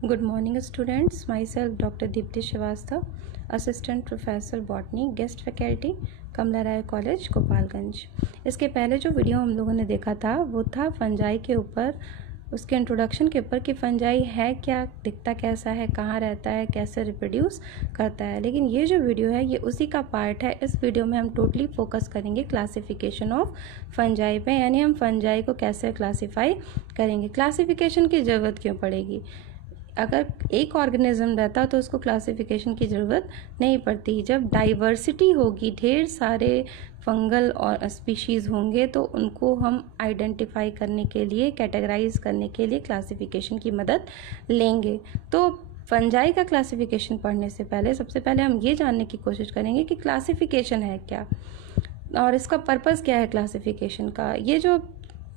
Good morning students, myself Dr. Deepti Srivastava, Assistant Professor Botany, Guest Faculty, कमला राय college Gopalganj. इसके पहले जो video हम लोगों ने देखा था वो था फंजाई के ऊपर, उसके इंट्रोडक्शन के ऊपर कि फंजाई है क्या, दिखता कैसा है, कहाँ रहता है, कैसे रिप्रोड्यूस करता है। लेकिन ये जो वीडियो है ये उसी का पार्ट है। इस वीडियो में हम टोटली फोकस करेंगे क्लासिफिकेशन ऑफ फंजाई पे, यानी हम फंजाई को कैसे क्लासीफाई करेंगे। क्लासिफिकेशन की ज़रूरत क्यों पड़ेगी? अगर एक ऑर्गेनिज्म रहता तो उसको क्लासिफिकेशन की ज़रूरत नहीं पड़ती। जब डाइवर्सिटी होगी, ढेर सारे फंगल और स्पीशीज़ होंगे तो उनको हम आइडेंटिफाई करने के लिए, कैटेगराइज करने के लिए क्लासिफिकेशन की मदद लेंगे। तो फंजाई का क्लासिफिकेशन पढ़ने से पहले सबसे पहले हम ये जानने की कोशिश करेंगे कि क्लासिफिकेशन है क्या और इसका पर्पज़ क्या है क्लासिफिकेशन का। ये जो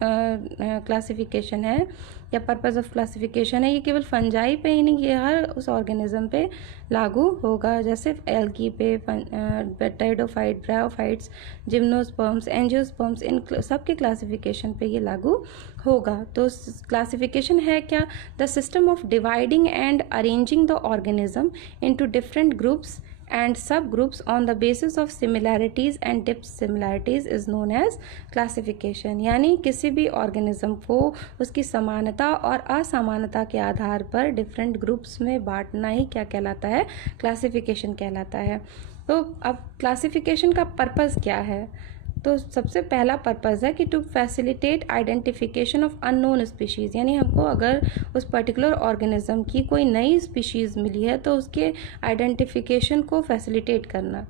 क्लासिफिकेशन है या पर्पस ऑफ क्लासिफिकेशन है, ये केवल फंजाई पे ही नहीं, ये हर उस ऑर्गेनिज्म पे लागू होगा। जैसे एल्गी पे, टेरिडोफाइट, ब्रायोफाइट्स, जिम्नोस्पर्म्स, एंजियोस्पर्म्स, इन सब के क्लासिफिकेशन पे ये लागू होगा। तो क्लासिफिकेशन है क्या? The system of dividing and arranging the organism into different groups and subgroups on the basis of similarities and dissimilarities is known as classification। यानी किसी भी ऑर्गेनिज्म को उसकी समानता और असमानता के आधार पर डिफरेंट ग्रुप्स में बांटना ही क्या कहलाता है? क्लासिफिकेशन कहलाता है। तो अब क्लासिफिकेशन का पर्पस क्या है? तो सबसे पहला पर्पज़ है कि to facilitate identification of unknown species, यानी हमको अगर उस पर्टिकुलर ऑर्गेनिज्म की कोई नई स्पीशीज़ मिली है तो उसके आइडेंटिफिकेशन को फैसिलिटेट करना।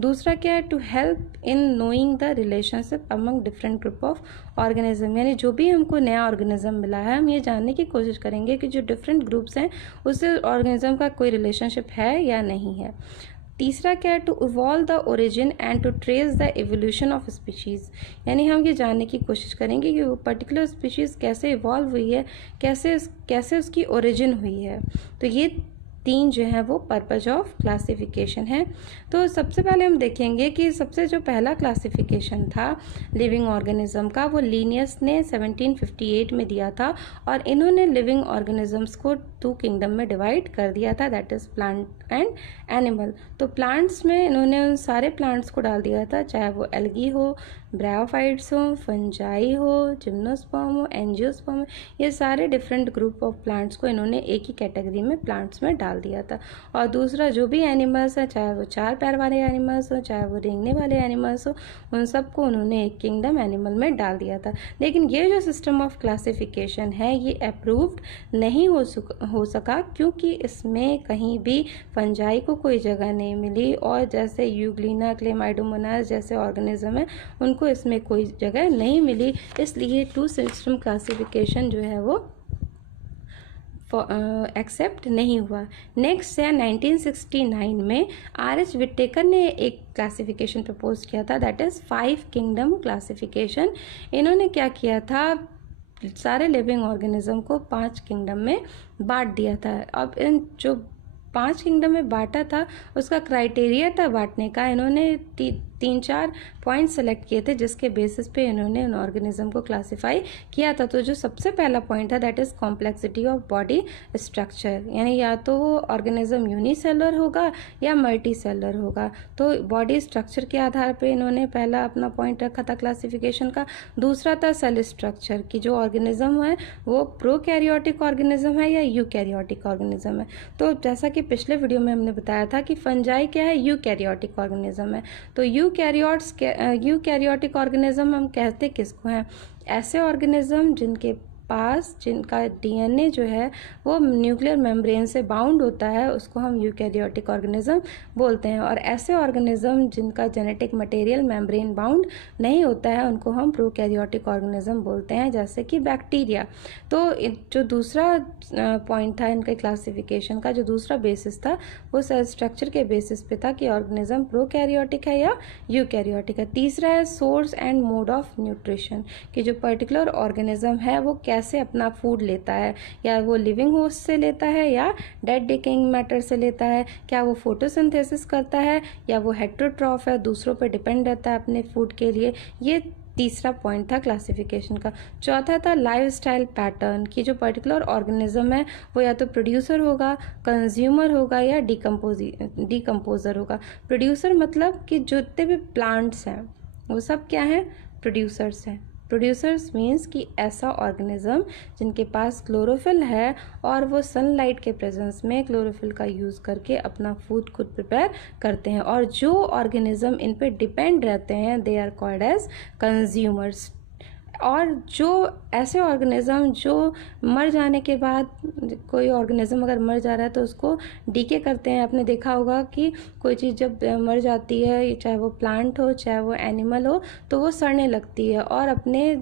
दूसरा क्या है? To help in knowing the relationship among different group of organism, यानी जो भी हमको नया ऑर्गेनिज्म मिला है हम ये जानने की कोशिश करेंगे कि जो डिफरेंट ग्रुप्स हैं उससे ऑर्गेनिज्म का कोई रिलेशनशिप है या नहीं है। तीसरा क्या है? To evolve the origin and to trace the evolution of species, यानी हम ये जानने की कोशिश करेंगे कि वो पर्टिकुलर स्पीशीज़ कैसे इवॉल्व हुई है, कैसे उसकी ओरिजिन हुई है। तो ये तीन जो है वो पर्पज ऑफ क्लासिफिकेशन है। तो सबसे पहले हम देखेंगे कि सबसे जो पहला क्लासिफिकेशन था लिविंग ऑर्गेनिज्म का वो लिनियस ने 1758 में दिया था और इन्होंने लिविंग ऑर्गेनिजम्स को 2 किंगडम में डिवाइड कर दिया था, that is plant and animal. तो प्लांट्स में इन्होंने उन सारे प्लांट्स को डाल दिया था, चाहे वो एल्गी हो, ब्रायोफाइट्स हो, फंजाई हो, जिम्नोस्पर्म हो, एंजियोस्पर्म हो, ये सारे डिफरेंट ग्रुप ऑफ प्लांट्स को इन्होंने एक ही कैटेगरी में प्लांट्स में डाल दिया था। और दूसरा जो भी एनिमल्स है, चाहे वो 4 पैर वाले एनिमल्स हो, चाहे वो रेंगने वाले एनिमल्स हो, उन सबको उन्होंने एक किंगडम एनिमल में डाल दिया था। लेकिन ये जो सिस्टम ऑफ क्लासिफिकेशन है ये अप्रूव्ड नहीं हो सका क्योंकि इसमें कहीं भी फंजाई को कोई जगह नहीं मिली और जैसे यूग्लिना, क्लेमाइडोमोनास जैसे ऑर्गेनिज्म है उनको इसमें कोई जगह नहीं मिली, इसलिए 2 सिस्टम क्लासिफिकेशन जो है वो एक्सेप्ट नहीं हुआ। नेक्स्ट है 1969 में R.H. विटेकर ने एक क्लासिफिकेशन प्रपोज किया था, दैट इज़ 5 किंगडम क्लासिफिकेशन। इन्होंने क्या किया था? सारे लिविंग ऑर्गेनिज्म को 5 किंगडम में बांट दिया था। अब इन जो 5 किंगडम में बांटा था उसका क्राइटेरिया था बांटने का, इन्होंने 3-4 पॉइंट सेलेक्ट किए थे जिसके बेसिस पे इन्होंने उन ऑर्गेनिज्म को क्लासिफाई किया था। तो जो सबसे पहला पॉइंट था that is complexity of body structure, यानी या तो वो ऑर्गेनिज्म यूनिसेलर होगा या मल्टी सेलर होगा। तो बॉडी स्ट्रक्चर के आधार पे इन्होंने पहला अपना पॉइंट रखा था क्लासिफिकेशन का। दूसरा था सेल स्ट्रक्चर की जो ऑर्गेनिज्म है वो प्रोकैरियोटिक ऑर्गेनिज्म है या यूकैरियोटिक ऑर्गेनिज्म है। तो जैसा कि पिछले वीडियो में हमने बताया था कि फंजाई क्या है? यूकैरियोटिक ऑर्गेनिज्म है। तो यूकैरियोटिक ऑर्गेनिज्म हम कहते किसको हैं? ऐसे ऑर्गेनिज्म जिनका डीएनए जो है वो न्यूक्लियर मेम्ब्रेन से बाउंड होता है उसको हम यूकैरियोटिक ऑर्गेनिज्म बोलते हैं। और ऐसे ऑर्गेनिज्म जिनका जेनेटिक मटेरियल मेम्ब्रेन बाउंड नहीं होता है उनको हम प्रोकैरियोटिक ऑर्गेनिज्म बोलते हैं, जैसे कि बैक्टीरिया। तो जो दूसरा पॉइंट था इनके क्लासिफिकेशन का, जो दूसरा बेसिस था वो सेल स्ट्रक्चर के बेसिस पे था कि ऑर्गेनिज्म प्रोकैरियोटिक है या यूकैरियोटिक है। तीसरा है source and mode of nutrition, कि जो पर्टिकुलर ऑर्गेनिज्म है वो कैसे अपना फूड लेता है, या वो लिविंग होस्ट से लेता है या डेड डिकेइंग मैटर से लेता है, क्या वो फोटोसिंथेसिस करता है या वो हेटेरोट्रॉफ है, दूसरों पर डिपेंड रहता है अपने फूड के लिए। ये तीसरा पॉइंट था क्लासिफिकेशन का। चौथा था लाइफस्टाइल पैटर्न, कि जो पर्टिकुलर ऑर्गेनिज्म है वो या तो प्रोड्यूसर होगा, कंज्यूमर होगा या डिकम्पोजर होगा। प्रोड्यूसर मतलब कि जितने भी प्लांट्स हैं वो सब क्या हैं, प्रोड्यूसर्स हैं। प्रोड्यूसर्स मीन्स कि ऐसा ऑर्गेनिज्म जिनके पास क्लोरोफिल है और वो सनलाइट के प्रेजेंस में क्लोरोफिल का यूज़ करके अपना फूड खुद प्रिपेयर करते हैं। और जो ऑर्गेनिज्म इन पे डिपेंड रहते हैं they are called as consumers. और जो ऐसे ऑर्गेनिज्म जो मर जाने के बाद, कोई ऑर्गेनिज्म अगर मर जा रहा है तो उसको डीके करते हैं। आपने देखा होगा कि कोई चीज़ जब मर जाती है, चाहे वो प्लांट हो चाहे वो एनिमल हो, तो वो सड़ने लगती है और अपने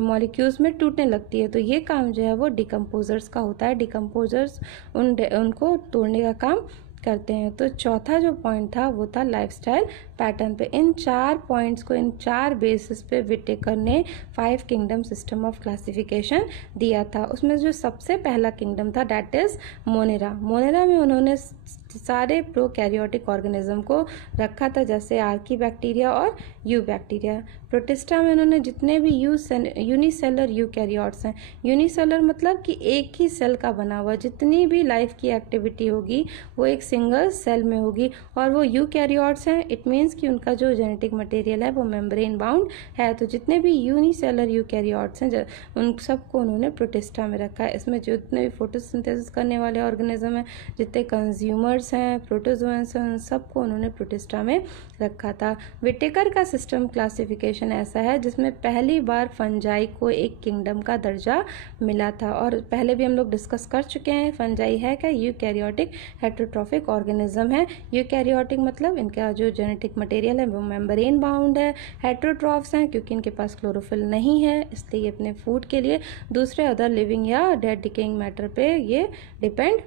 मॉलिक्यूल्स में टूटने लगती है। तो ये काम जो है वो डिकम्पोजर्स का होता है। डिकम्पोजर्स उनको तोड़ने का काम करते हैं। तो चौथा जो पॉइंट था वो था लाइफस्टाइल पैटर्न पे। इन 4 पॉइंट्स को, इन 4 बेसिस पे विटेकर ने 5 किंगडम सिस्टम ऑफ क्लासिफिकेशन दिया था। उसमें जो सबसे पहला किंगडम था दैट इज मोनेरा। मोनेरा में उन्होंने सारे प्रोकैरियोटिक ऑर्गेनिज्म को रखा था, जैसे आर्की बैक्टीरिया और यू बैक्टीरिया। प्रोटिस्टा में उन्होंने जितने भी यूनिसेलर यूकैरियोट्स हैं, यूनिसेलर मतलब कि एक ही सेल का बना हुआ, जितनी भी लाइफ की एक्टिविटी होगी वो एक सिंगल सेल में होगी। और वो यूकैरियोट्स हैं, इट मीन्स कि उनका जो जेनेटिक मटेरियल है वो मेम्ब्रेन बाउंड है। तो जितने भी यूनिसेलर यूकैरियोट्स हैं उन सबको उन्होंने प्रोटिस्टा में रखा है। इसमें जितने भी फोटोसिंथेसिस करने वाले ऑर्गेनिज्म हैं, जितने कंज्यूमर्स हैं, प्रोटोजोअन्स हैं, उन सबको उन्होंने प्रोटिस्टा में रखा था। विटेकर का सिस्टम क्लासिफिकेशन ऐसा है जिसमें पहली बार फंजाई को एक किंगडम का दर्जा मिला था। और पहले भी हम लोग डिस्कस कर चुके हैं, फंजाई है क्या, यूकैरियोटिक हेटेरोट्रॉफिक ऑर्गेनिज्म है। यूकैरियोटिक मतलब इनका जो जेनेटिक मटेरियल है वो मेम्ब्रेन बाउंड है। हेटेरोट्रॉफ्स हैं क्योंकि इनके पास क्लोरोफिल नहीं है, इसलिए अपने फूड के लिए दूसरे अदर लिविंग या डेड डिकेइंग मैटर पे ये डिपेंड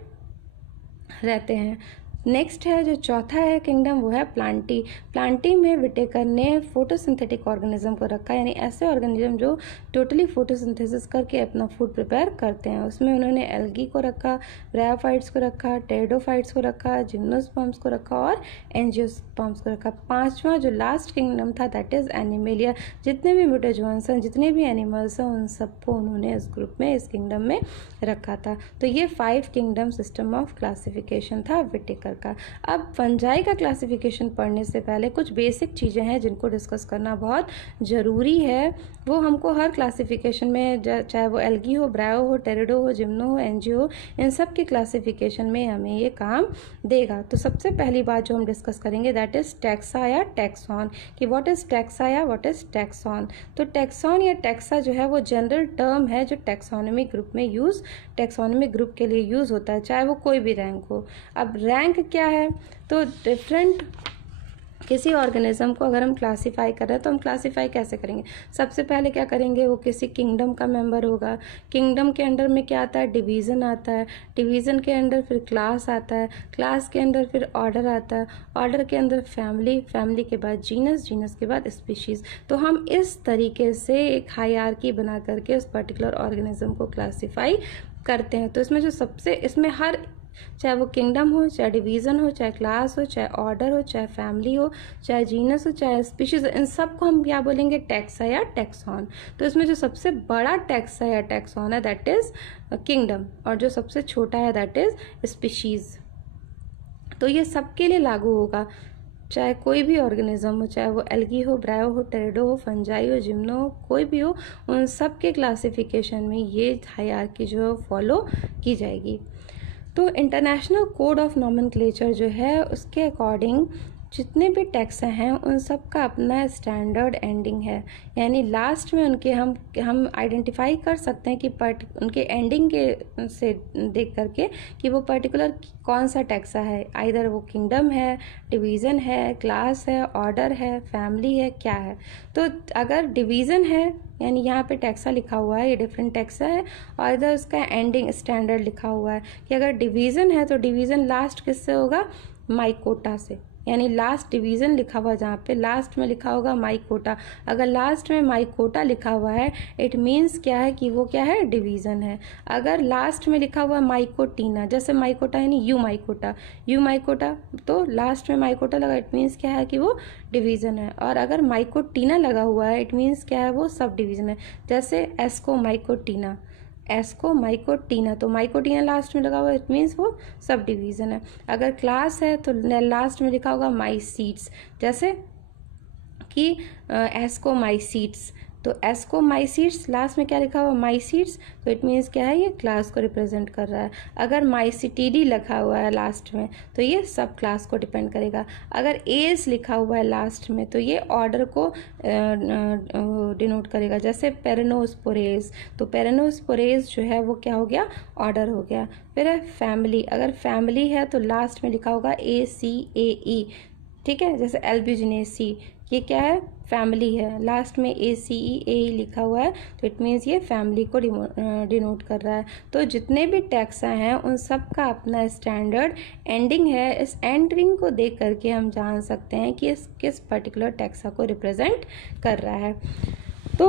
रहते हैं। नेक्स्ट है जो चौथा है किंगडम, वो है प्लांटी। प्लांटी में विटेकर ने फोटोसिंथेटिक ऑर्गेनिज्म को रखा, यानी ऐसे ऑर्गेनिज्म जो टोटली फोटोसिंथेसिस करके अपना फूड प्रिपेयर करते हैं। उसमें उन्होंने एल्गी को रखा, ब्रायोफाइट्स को रखा, टेरिडोफाइट्स को रखा, जिम्नोस्पर्म्स को रखा और एंजियोस्पर्म्स को रखा। पांचवा जो लास्ट किंगडम था दैट इज एनिमेलिया। जितने भी म्यूटेजोन्स हैं, जितने भी एनिमल्स हैं, उन सबको उन्होंने इस ग्रुप में, इस किंगडम में रखा था। तो ये 5 किंगडम सिस्टम ऑफ क्लासिफिकेशन था विटेकर का। अब फंजाई का क्लासिफिकेशन पढ़ने से पहले कुछ बेसिक चीज़ें हैं जिनको डिस्कस करना बहुत ज़रूरी है। वो हमको हर क्लासिफिकेशन में, चाहे वो एल्गी हो, ब्रायो हो, टेरिडो हो, जिम्नो हो, एंजियो हो, इन सब के क्लासिफिकेशन में हमें ये काम देगा। तो सबसे पहली बात जो हम डिस्कस करेंगे दैट इज टैक्सा या टैक्सॉन, कि व्हाट इज टैक्सा या व्हाट इज टैक्सॉन। तो टैक्सॉन या टैक्सा जो है वो जनरल टर्म है जो टैक्सोनॉमी ग्रुप के लिए यूज़ होता है, चाहे वो कोई भी रैंक हो। अब रैंक क्या है, तो डिफरेंट किसी ऑर्गेनिज्म को अगर हम क्लासीफाई कर रहे हैं तो हम क्लासीफाई कैसे करेंगे। सबसे पहले क्या करेंगे, वो किसी किंगडम का मेंबर होगा। किंगडम के अंडर में क्या आता है, डिवीज़न आता है। डिवीज़न के अंडर फिर क्लास आता है। क्लास के अंडर फिर ऑर्डर आता है। ऑर्डर के अंदर फैमिली, फैमिली के बाद जीनस, जीनस के बाद स्पीशीज़। तो हम इस तरीके से एक हायरार्की बना करके उस पर्टिकुलर ऑर्गेनिज्म को क्लासीफाई करते हैं। तो इसमें हर, चाहे वो किंगडम हो, चाहे डिवीज़न हो, चाहे क्लास हो, चाहे ऑर्डर हो, चाहे फैमिली हो, चाहे जीनस हो, चाहे स्पीशीज, इन सब को हम क्या बोलेंगे, टैक्सा या टैक्सॉन। तो इसमें जो सबसे बड़ा टैक्सा या टैक्सॉन है दैट इज किंगडम, और जो सबसे छोटा है दैट इज स्पीशीज। तो ये सबके लिए लागू होगा, चाहे कोई भी ऑर्गेनिज्म हो, चाहे वो एल्गी हो, ब्रायो हो, टेरिडो हो, फंजाई हो, जिम्नो हो, कोई भी हो, उन सब के क्लासिफिकेशन में ये हायरार्की जो है फॉलो की जाएगी। तो इंटरनेशनल कोड ऑफ नॉमेनक्लेचर जो है उसके अकॉर्डिंग जितने भी टैक्स हैं उन सब का अपना स्टैंडर्ड एंडिंग है, यानी लास्ट में उनके हम आइडेंटिफाई कर सकते हैं कि उनके एंडिंग के से देख करके कि वो पर्टिकुलर कौन सा टैक्सा है, आइदर वो किंगडम है, डिवीज़न है, क्लास है, ऑर्डर है, फैमिली है, क्या है। तो अगर डिवीज़न है यानी यहाँ पे टैक्सा लिखा हुआ है, ये डिफरेंट टैक्सा है, और इधर उसका एंडिंग स्टैंडर्ड लिखा हुआ है कि अगर डिवीज़न है तो डिवीज़न लास्ट किससे होगा, माइकोटा से, यानी लास्ट डिवीज़न लिखा हुआ जहाँ पे लास्ट में लिखा होगा माइकोटा, अगर लास्ट में माइकोटा लिखा हुआ है इट मीन्स क्या है कि वो क्या है, डिवीज़न है। अगर लास्ट में लिखा हुआ माइकोटीना, जैसे माइकोटा यानी यू माइकोटा, तो लास्ट में माइकोटा लगा इट मीन्स क्या है कि वो डिवीज़न है। और अगर माइकोटीना लगा हुआ है इट मीन्स क्या है, वो सब डिवीज़न है। जैसे एस्को माइकोटीना, तो माइकोटीना लास्ट में लगा हुआ इट मीन्स वो सब डिवीज़न है। अगर क्लास है तो लास्ट में लिखा होगा माइसीट्स, जैसे कि एस्कोमाइसीट्स, तो एस्कोमाइसीट्स लास्ट में क्या लिखा हुआ, माइसीट्स, तो इट मीन्स क्या है, ये क्लास को रिप्रेजेंट कर रहा है। अगर माइसिटीडी लिखा हुआ है लास्ट में तो ये सब क्लास को डिपेंड करेगा। अगर एस लिखा हुआ है लास्ट में तो ये ऑर्डर को डिनोट करेगा। जैसे पेरेनोस्पोरेज, तो पेरेनोस्पोरेज जो है वो क्या हो गया, ऑर्डर हो गया। फिर है फैमिली, अगर फैमिली है तो लास्ट में लिखा होगा ACAE, ठीक है। जैसे एल्ब्यूजिनेसी, ये क्या है, फैमिली है, लास्ट में ACEAE लिखा हुआ है तो इट मीन्स ये फैमिली को डिनोट कर रहा है। तो जितने भी टैक्सा हैं उन सब का अपना स्टैंडर्ड एंडिंग है। इस एंडिंग को देख करके हम जान सकते हैं कि इस किस पर्टिकुलर टैक्सा को रिप्रेजेंट कर रहा है। तो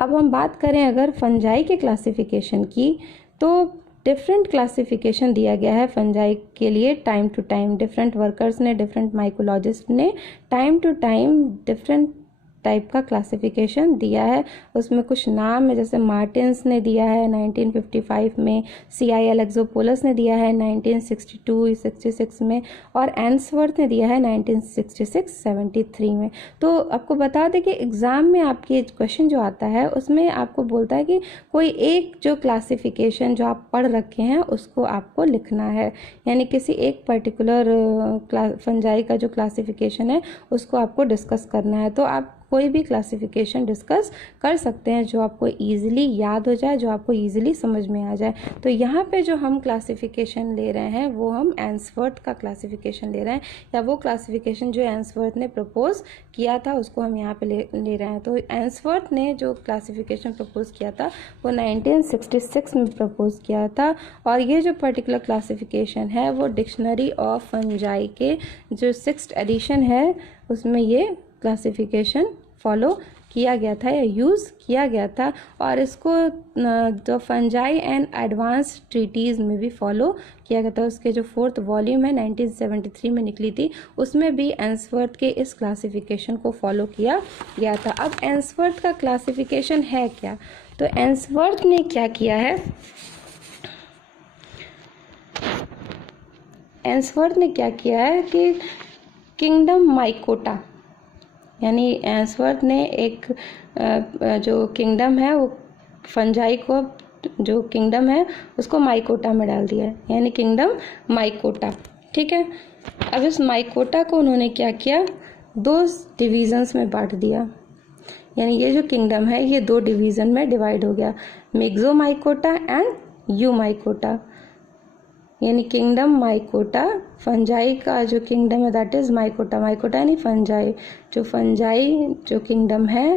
अब हम बात करें अगर फंजाई के क्लासिफिकेशन की, तो डिफरेंट क्लासिफिकेशन दिया गया है फंजाई के लिए time to time. Different workers ने, डिफरेंट माइकोलॉजिस्ट ने time to time different type का क्लासिफिकेशन दिया है। उसमें कुछ नाम है, जैसे मार्टिन्स ने दिया है 1955 में, CI एलेक्सोपोलस ने दिया है 1962-66 में, और एंसवर्थ ने दिया है 1966-73 में। तो आपको बता दें कि एग्ज़ाम में आपके क्वेश्चन जो आता है उसमें आपको बोलता है कि कोई एक जो क्लासिफिकेशन जो आप पढ़ रखे हैं उसको आपको लिखना है, यानी किसी एक पर्टिकुलर फंजाई का जो क्लासिफिकेशन है उसको आपको डिस्कस करना है। तो आप कोई भी क्लासिफिकेशन डिस्कस कर सकते हैं जो आपको इजीली याद हो जाए, जो आपको इजीली समझ में आ जाए। तो यहाँ पे जो हम क्लासिफिकेशन ले रहे हैं वो हम एंसवर्थ का क्लासिफिकेशन ले रहे हैं, या वो क्लासिफिकेशन जो एंसवर्थ ने प्रपोज किया था उसको हम यहाँ पे ले रहे हैं। तो एंसवर्थ ने जो क्लासिफिकेशन प्रपोज किया था वो 1966 में प्रपोज किया था, और ये जो पर्टिकुलर क्लासिफिकेशन है वो डिक्शनरी ऑफ फंजाई के जो 6th एडिशन है उसमें ये क्लासिफिकेशन फॉलो किया गया था या यूज़ किया गया था। और इसको जो फंजाई एंड एडवांस ट्रीटीज़ में भी फॉलो किया गया था। उसके जो 4th वॉल्यूम है 1973 में निकली थी, उसमें भी एंसवर्थ के इस क्लासिफिकेशन को फॉलो किया गया था। अब एंसवर्थ का क्लासिफिकेशन है क्या, तो एंसवर्थ ने क्या किया है, एंसवर्थ ने क्या किया है कि किंगडम माइकोटा, यानी एंसवर्थ ने एक जो किंगडम है वो फंजाई को जो किंगडम है उसको माइकोटा में डाल दिया है, यानी किंगडम माइकोटा, ठीक है। अब इस माइकोटा को उन्होंने क्या किया, 2 डिवीजन्स में बांट दिया, यानी ये जो किंगडम है ये 2 डिवीजन में डिवाइड हो गया, myxo mycota and you mycota. यानी किंगडम माइकोटा, फंजाई का जो किंगडम है दैट इज माइकोटा, माइकोटा यानी फंजाई, जो फंजाई जो किंगडम है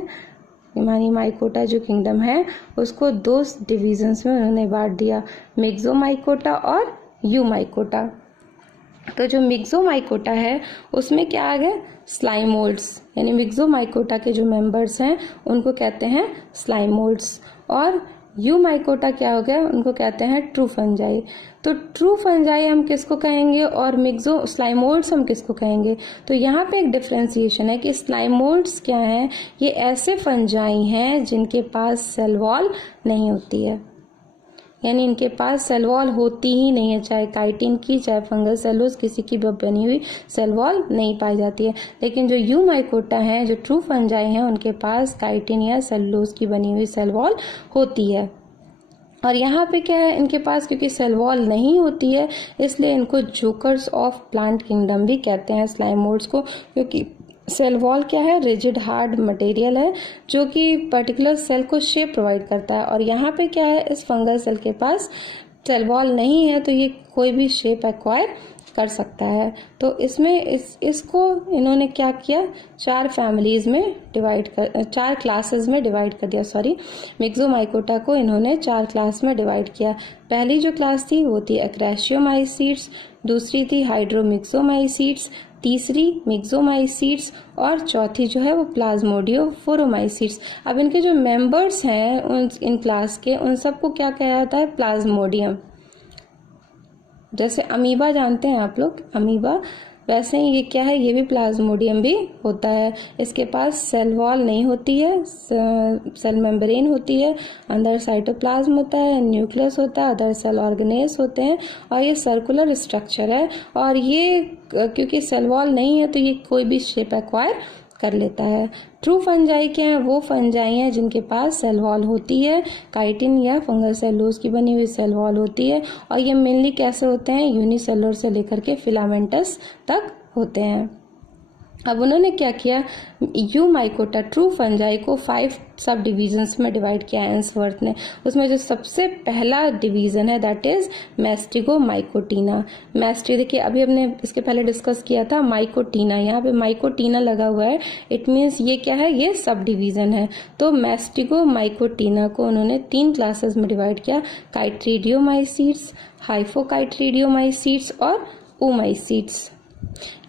यानी माइकोटा जो किंगडम है उसको 2 डिवीजन्स में उन्होंने बांट दिया, मिक्सो माइकोटा और यू माइकोटा। तो जो मिक्सो माइकोटा है उसमें क्या आ गया, स्लाइमोल्ड्स, यानी मिक्सो माइकोटा के जो मेंबर्स हैं उनको कहते हैं स्लाइमोल्ड्स, और यू माइकोटा क्या हो गया, उनको कहते हैं ट्रू फंजाई। तो ट्रू फंजाई हम किसको कहेंगे और मिक्सो स्लाइमोल्ड्स हम किसको कहेंगे, तो यहाँ पे एक डिफ्रेंसिएशन है कि स्लाइमोल्ड्स क्या हैं, ये ऐसे फंजाई हैं जिनके पास सेल वॉल नहीं होती है, यानी इनके पास सेल वॉल होती ही नहीं है, चाहे काइटिन की चाहे फंगल सेलुलोज किसी की भी बनी हुई सेल वॉल नहीं पाई जाती है। लेकिन जो यू माइकोटा हैं जो ट्रू फंजाई हैं उनके पास काइटिन या सेलुलोज की बनी हुई सेल वॉल होती है। और यहाँ पे क्या है, इनके पास क्योंकि सेल वॉल नहीं होती है इसलिए इनको जोकर्स ऑफ प्लांट किंगडम भी कहते हैं स्लाइमोल्ड्स को, क्योंकि सेल वॉल क्या है, रिजिड हार्ड मटेरियल है जो कि पर्टिकुलर सेल को शेप प्रोवाइड करता है। और यहाँ पे क्या है, इस फंगल सेल के पास सेल वॉल नहीं है तो ये कोई भी शेप एक्वायर कर सकता है। तो इसमें इसको इन्होंने क्या किया, 4 फैमिलीज में डिवाइड कर 4 क्लासेस में डिवाइड कर दिया, सॉरी मिक्सोमाइकोटा को इन्होंने 4 क्लास में डिवाइड किया। पहली जो क्लास थी वो थी एक्रेशियोमाइसीट्स, दूसरी थी हाइड्रोमिक्सोमाइसीट्स, तीसरी मिक्सोमाइसीट्स और चौथी जो है वो प्लाज्मोडियोफोरोमाइसीट्स। अब इनके जो मेंबर्स हैं इन क्लास के, उन सबको क्या कहा जाता है? प्लाज्मोडियम। जैसे अमीबा जानते हैं आप लोग, अमीबा, वैसे ही ये क्या है? ये भी प्लाज्मोडियम भी होता है। इसके पास सेल वॉल नहीं होती है, सेल मेम्ब्रेन होती है, अंदर साइटोप्लाज्म होता है, न्यूक्लियस होता है, अदर सेल ऑर्गेनेल्स होते हैं, और ये सर्कुलर स्ट्रक्चर है। और ये क्योंकि सेल वॉल नहीं है तो ये कोई भी शेप एक्वायर कर लेता है। ट्रू फंजाई क्या है? वो फंजाई हैं जिनके पास सेल वॉल होती है, काइटिन या फंगल सेलुलोज की बनी हुई सेल वॉल होती है, और ये मेनली कैसे होते हैं? यूनिसेलुलर से लेकर के फिलामेंटस तक होते हैं। अब उन्होंने क्या किया? यूमाइकोटा ट्रू फंजाई को 5 सब डिविजन्स में डिवाइड किया एंसवर्थ ने। उसमें जो सबसे पहला डिवीजन है दैट इज मैस्टिगोमाइकोटीना। देखिए अभी हमने इसके पहले डिस्कस किया था माइकोटीना, यहाँ पे माइकोटीना लगा हुआ है, इट मीन्स ये क्या है? ये सब डिवीजन है। तो मैस्टिगोमाइकोटीना को उन्होंने 3 क्लासेस में डिवाइड किया, काइट्रीडियोमाइसीट्स, हाइफोकाइट्रीडियोमाइसीट्स और ओमाइसीट्स।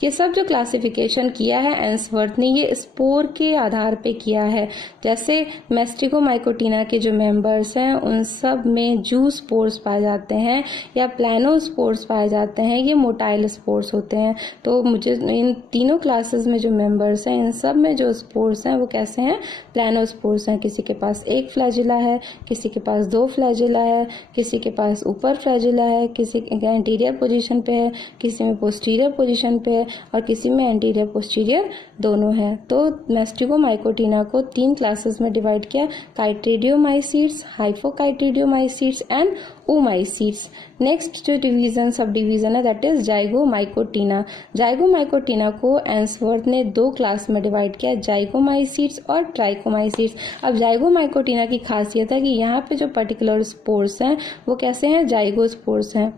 ये सब जो क्लासिफिकेशन किया है एंसवर्थ ने, ये स्पोर के आधार पे किया है। जैसे मैस्टिगोमाइकोटीना के जो मेंबर्स हैं उन सब में जू स्पोर्स पाए जाते हैं या प्लानोस्पोर्स पाए जाते हैं, ये मोटाइल स्पोर्स होते हैं। तो मुझे इन तीनों क्लासेस में जो मेंबर्स हैं इन सब में जो स्पोर्स हैं वो कैसे हैं? प्लानोस्पोर्स हैं। किसी के पास 1 फ्लैजिला है, किसी के पास 2 फ्लैजिला है, किसी के पास ऊपर फ्लैजिला है, किसी के एंटीरियर पोजीशन पे है, किसी में पोस्टीरियर पोजीशन पे है, और किसी में एंटीरियर पोस्टीरियर दोनों है। तो मैस्टिगोमाइकोटीना को 3 क्लासेस में डिवाइड किया, काइट्रीडियोमाइसीट्स, हाइफोकाइट्रीडियोमाइसीट्स एंड ओमाइसीट्स। नेक्स्ट जो डिवीजन सब डिवीजन है दैट इज जाइगोमाइकोटीना। जाइगोमाइकोटीना को एंसवर्थ ने 2 क्लास में डिवाइड किया, जाइगोमाइसीट्स और ट्राइकोमाइसीट्स। अब जाइगोमाइकोटीना की खासियत है कि यहाँ पे जो पर्टिकुलर स्पोर्स हैं वो कैसे हैं? जाइगोस्पोर्स हैं,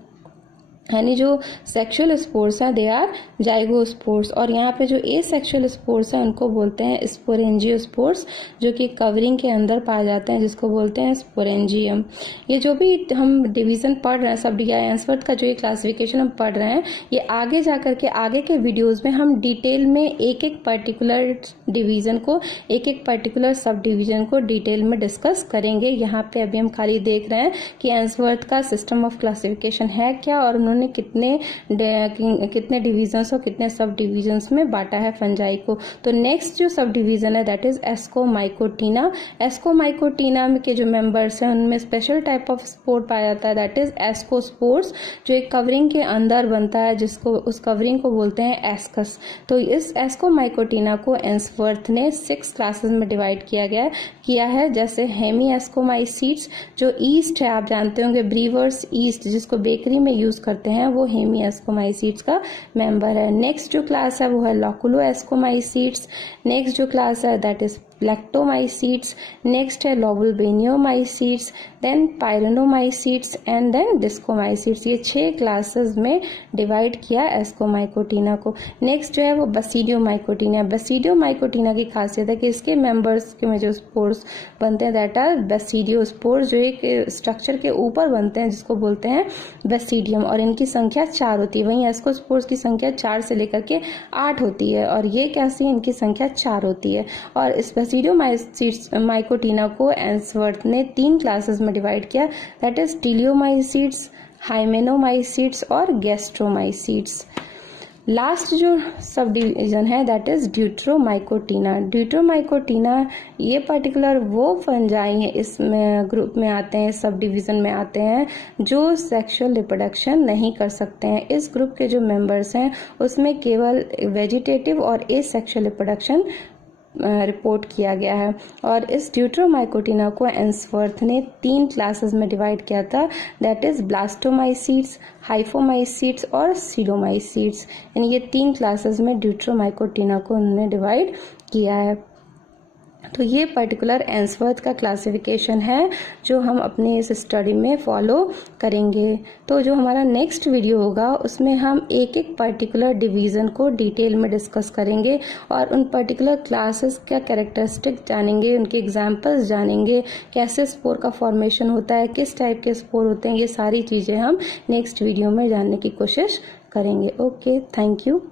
यानी जो सेक्सुअल स्पोर्स हैं दे आर जाइगोस्पोर्स। और यहाँ पे जो ए सेक्सुअल स्पोर्स हैं उनको बोलते हैं स्पोरेंजियोस्पोर्स, जो कि कवरिंग के अंदर पाए जाते हैं, जिसको बोलते हैं स्पोरेंजियम। ये जो भी हम डिवीजन पढ़ रहे हैं, सब एंसवर्थ का जो ये क्लासिफिकेशन हम पढ़ रहे हैं, ये आगे जाकर के आगे के वीडियोज में हम डिटेल में एक एक पर्टिकुलर डिवीजन को, एक एक पर्टिकुलर सब डिवीजन को डिटेल में डिस्कस करेंगे। यहाँ पे अभी हम खाली देख रहे हैं कि एंसवर्थ का सिस्टम ऑफ क्लासिफिकेशन है क्या, और उन्होंने कितने डिवीजन्स और कितने सब डिवीजन्स में बांटा है फंजाई को। तो नेक्स्ट जो सब डिवीजन है दैट इज एस्कोमाइकोटीना। एस्कोमाइकोटीना के जो मेंबर्स हैं उनमें स्पेशल टाइप ऑफ स्पोर पाया जाता है दैट इज एस्कोस्पोर्स, जो एक कवरिंग के अंदर बनता है, जिसको उस कवरिंग को बोलते हैं एस्कस। तो इस एस्कोमाइकोटीना को एंसवर्थ ने 6 क्लासेस में डिवाइड किया है। जैसे हेमी एस्कोमाइसीट्स, जो ईस्ट है, आप जानते होंगे ब्रीवर्स ईस्ट, जिसको बेकरी में यूज करते हैं, वो हेमी एस्कोमाइसीट्स का मेंबर है। नेक्स्ट जो क्लास है वो है लॉकुलो एस्कोमाइसीट्स। नेक्स्ट जो क्लास है दैट इज लैक्टोमाइसीट्स। नेक्स्ट है लोबुलबेनियोमाइसीट्स, देन पायरेनोमाइसीट्स एंड देन डिस्कोमाइसीट्स। ये 6 क्लासेस में डिवाइड किया एस्कोमाइकोटीना को। नेक्स्ट जो है वो बेसिडियोमाइकोटीना। बेसिडियोमाइकोटीना की खासियत है कि इसके मेंबर्स के में जो स्पोर्स बनते हैं दैट आर बेसिडियोस्पोर्स, जो एक स्ट्रक्चर के ऊपर बनते हैं जिसको बोलते हैं बेसिडियम, और इनकी संख्या 4 होती है। वहीं एस्कोस्पोर्स की संख्या 4 से लेकर के 8 होती है, और ये कैसी, इनकी संख्या 4 होती है। और इस बेसिडियोमाइकोटीना को एंसवर्थ ने 3 क्लासेस में डिवाइड किया दैट इज टीलियोमाइसीट्स, हाइमेनोमाइसीट्स और गैस्ट्रोमाइसीट्स। लास्ट जो सब डिवीजन है दैट इज ड्यूट्रोमाइकोटीना। ड्यूट्रोमाइकोटीना ये पर्टिकुलर वो फंजाई है, इसमें ग्रुप में आते हैं, सब डिवीजन में आते हैं, जो सेक्सुअल रिप्रोडक्शन नहीं कर सकते हैं। इस ग्रुप के जो मेंबर्स हैं उसमें केवल वेजिटेटिव और एसेक्सुअल रिप्रोडक्शन रिपोर्ट किया गया है। और इस ड्यूट्रोमाइकोटीना को एंसवर्थ ने 3 क्लासेस में डिवाइड किया था दैट इज ब्लास्टोमाइसीट्स, हाइफोमाइसीट्स और सीडोमाइसीट्स। यानी ये 3 क्लासेस में ड्यूट्रोमाइकोटीना को उन्होंने डिवाइड किया है। तो ये पर्टिकुलर एंसवर्थ का क्लासिफिकेशन है जो हम अपने इस स्टडी में फॉलो करेंगे। तो जो हमारा नेक्स्ट वीडियो होगा उसमें हम एक एक पर्टिकुलर डिवीज़न को डिटेल में डिस्कस करेंगे और उन पर्टिकुलर क्लासेस का कैरेक्टरिस्टिक जानेंगे, उनके एग्जाम्पल्स जानेंगे, कैसे स्पोर का फॉर्मेशन होता है, किस टाइप के स्पोर होते हैं, ये सारी चीज़ें हम नेक्स्ट वीडियो में जानने की कोशिश करेंगे। Okay, thank you.